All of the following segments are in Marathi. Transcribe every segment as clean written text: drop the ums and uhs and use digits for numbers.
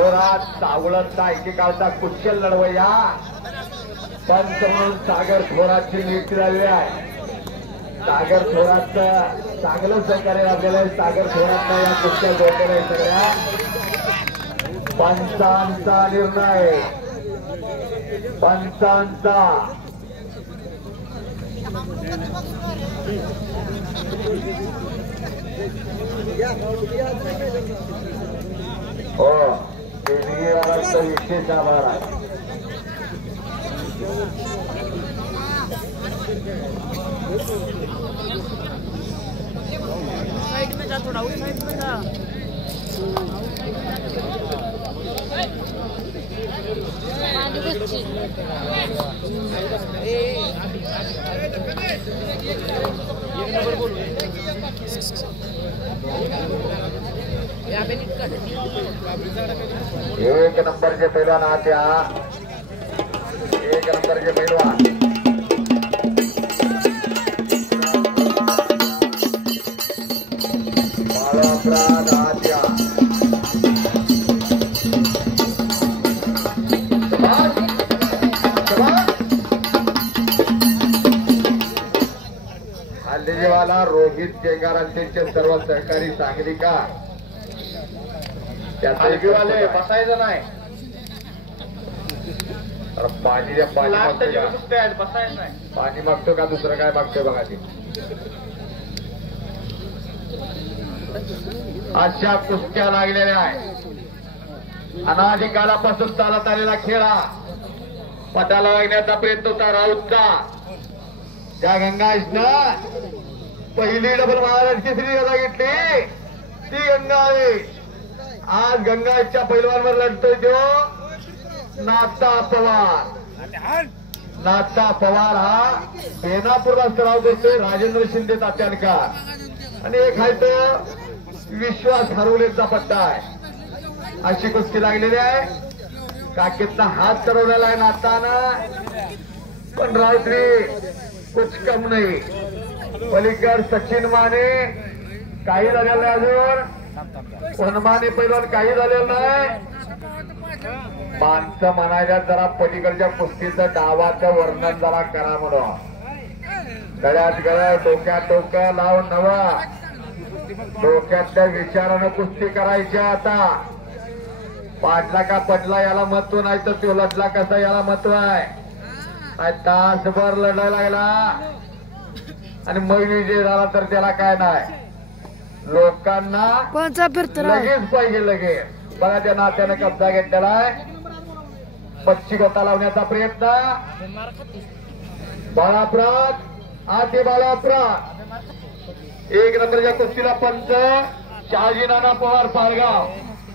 थोरात सावळतचा एकेकाळचा कुशल लढवय्या पंच म्हणून सागर थोरातची नियुक्ती झालेली आहे. सागर थोरातचं चांगलं सहकार्य लाभलेलं आहे. सागर थोरातला या कुस्त्या जोडलेल्या आहे. सगळ्या पंचांचा निर्णय पंचांचा हो देणगीवारांचा विशेष आभार आहे. साइड में जा थोड़ा उस साइड में जा एक नंबरचे पैलवान आत्या एक नंबरचे पैलवान बाळाप्राण आत्या हल्लेवाला रोहित जेगारांचे सर्व सहकारी सांगली का त्यावाले बसायचं नाही. पाणी पाणी मागतो का दुसरं काय मागतोय बघा ते. अशा कुस्त्या लागलेल्या आहे. अनादिकालापासून चालत आलेला खेळा पटाला लागण्याचा प्रयत्न होता राऊतचा. त्या गंगाईशनं पहिली डबल महाराष्ट्र केसरी गदा घेतली ती गंगा आहे. आज गंगाईशच्या पैलवानवर लढतोय तो नाता पवार. नाता पवार हा बेनापूरला सराव करतोय राजेंद्र शिंदे तात्यानकर आणि एक आहे तो विश्वास हरवलेचा पट्टा आहे. अशी कुस्ती लागलेली आहे. काकेतला हात चढवलेला आहे नाताना पण राऊतरी कुछ कम नाही. पलीकड सचिन माने काही झालेलं नाही अजून हनुमाने पैलवान काही झालेलं नाही. माणसं म्हणायला जरा पलीकडच्या कुस्तीचं डावाचं वर्णन जरा करा म्हणून. गळ्यात गळ डोक्यात डोकं लावून नवा डोक्यातल्या विचारानं कुस्ती करायची. आता पाडला का पडला याला महत्व नाही तर तो लढला कसा याला महत्व आहे. तासभर लढायला लागला आणि मग विजय झाला तर त्याला काय नाही. लोकांना लगेच पाहिजे लगेच. बघा त्या नात्यानं कब्जा घेतलेला आहे. पच्ची गोता लावण्याचा प्रयत्न बाळाप्रात आते बाळाप्रात एक नंबरच्या कुस्तीला पंच शहाजी नाना पवार पारगाव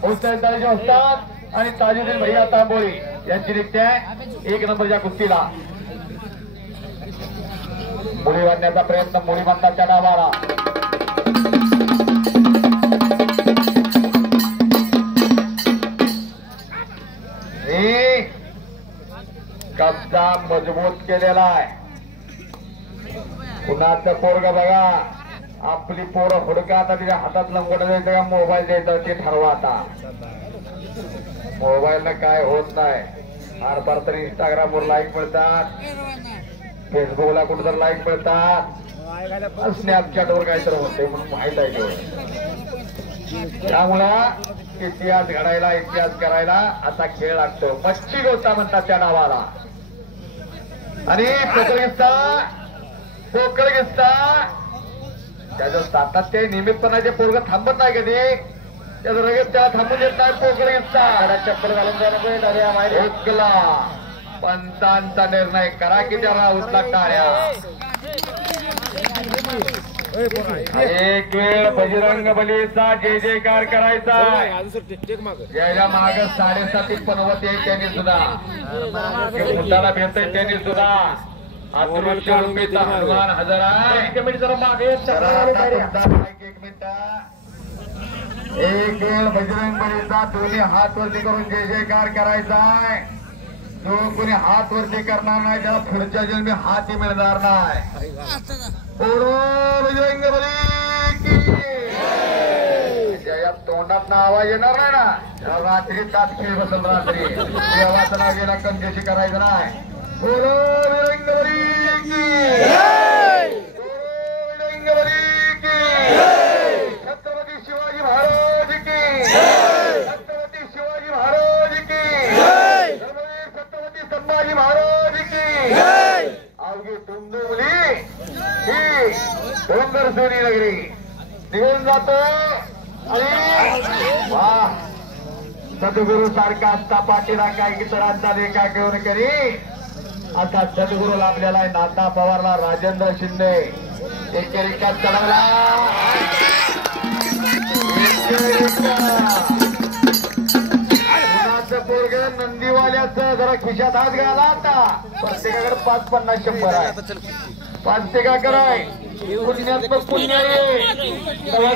हुसेन दाजी असतात आणि ताजुद्दीन भैया तांबोळी यांची नियुक्ती आहे. एक नंबरच्या कुस्तीला मुली बांधण्याचा प्रयत्न मुली बांधण्याच्या डावाला कब्जा मजबूत केलेला आहे. कुणाचं पोरग बघा आपली पोरं हुडका आता तिच्या हातात लंगोट द्यायचं का मोबाईल द्यायचा ते ठरवा. आता मोबाईलला काय होत नाही. फार तर इंस्टाग्रामवर लाईक मिळतात फेसबुकला कुठं तर लाईक मिळतात स्नॅपचॅटवर काहीतरी होते म्हणून माहित आहे तेवढं. त्यामुळं इतिहास घडायला इतिहास करायला असा खेळ लागतो. मच्छी गोता म्हणतात त्या नावाला. आणि पोकळ घेता त्याच्या सातात ते नियमितपणाचे पोरग थांबत नाही कधी त्याचं रगत त्याला थांबून देत नाही. पोकळ घेता चक्कर घालून जायला पंचांचा निर्णय करा की त्याला उचला टाळ्या. एक वेळ बजरंग बलीचा जय जयकार करायचा. याच्या माग 7.5 पनवत आहे त्यांनी सुद्धा मुद्दाला भेटत त्यांनी सुद्धा अदृश्य रूपीचा हनुमान हजर आहे. एक मिनिट जरा मागे एक मिनिट. एक वेळ बजरंग बलीचा दोन्ही हात वरती करून जय जयकार करायचा आहे. जो कोणी हात वरती करणार नाही त्याला पुढच्या जन्मी हाती मिळणार नाही. बजरंग बली की जय तोंडात आवाज येणार नाही ना रात्री तात खेळ बसल रात्री देवाचं नाव गेला कंजशी करायचं नाही बोलो विरंगवरी की छत्रपती शिवाजी महाराज की छत्रपती शिवाजी महाराज की छत्रपती संभाजी महाराज की अवघी तुमदुमली ही डोंगर सोनी नगरी निघून जातो आणि वा सद्गुरु सारखा असता पाठीला काय इतरांचा देखा घेऊन करी असा सद्गुरू आपल्याला नाता पवारला राजेंद्र शिंदे एकेरिका चढवला पोरग नंदीवाल्याचं जरा खिशात हात घाला आता प्रत्येकाकडे 5-50-100 आहे प्रत्येकाकडे पुण्यात पुण्य आहे